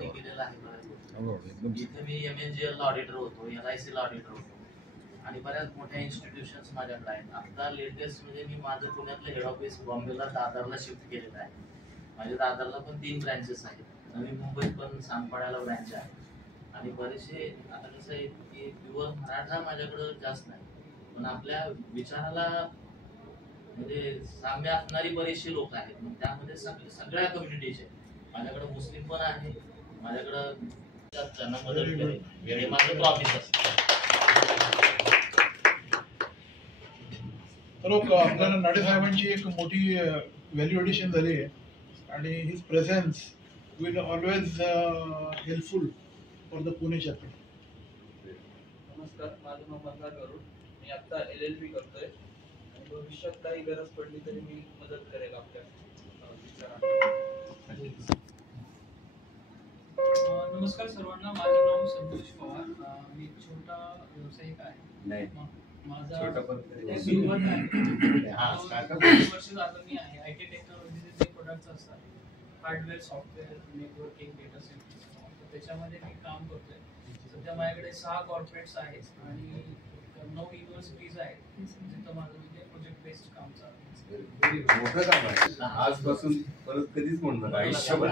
केलेला आहे. इथे मी MNGL ला ऑडिटर होतो, LIC ला ऑडिटर होतो आणि बऱ्याच मोठ्या इन्स्टिट्यूशन्स माझ्याकडे आहेत. आता लेटेस्ट म्हणजे मी माझं पुण्यातलं हेड ऑफिस बॉम्बेला दादरला शिफ्ट केलेलं आहे. माझ्या दादरला पण 3 ब्रँचेस आहेत. नवी मुंबईत पण सांगपाड्याला ब्रँच आहे आणि बरेचसे आता कसं आहे की प्युअर मराठा माझ्याकडं जास्त नाही, पण आपल्या विचाराला म्हणजे साम्य असणारी बरीचशी लोक आहेत. मग त्यामध्ये सगळ्या कम्युनिटीचे माझ्याकडे मुस्लिम पण आहे, माझ्याकडं त्यांना मदत करेल हे माझं प्रॉमिस असतं. तर आपल्याला नाडे साहेबांची एक मोठी व्हॅल्यू एडिशन झाली आहे आणि his presence will always helpful for the Pune chapter. नमस्कार, माझं नाव मल्हार गरुड. मी आता LLB करतोय आणि भविष्यात काही गरज पडली तरी मी मदत करेल आपल्या नमस्कार सर्वांना, माझं नाव संतोष पवार. मी छोटा व्यावसायिक आहे. माझा सुरुवात आहे वर्ष झालं मी आहे IT टेक्नॉलॉजीचे जे प्रोडक्ट्स असतात, hardware, software, networking, data centre, त्याच्यामध्ये मी काम करतोय. सध्या माझ्याकडे 6 कॉर्पोरेट्स आहेत आणि 9 युनिव्हर्सिटीज आहेत जिथं माझं म्हणजे प्रोजेक्ट बेस्ड काम चालू आहे. मोठं काम आहे. आजपासून परत कधीच म्हणणार आयुष्यभर.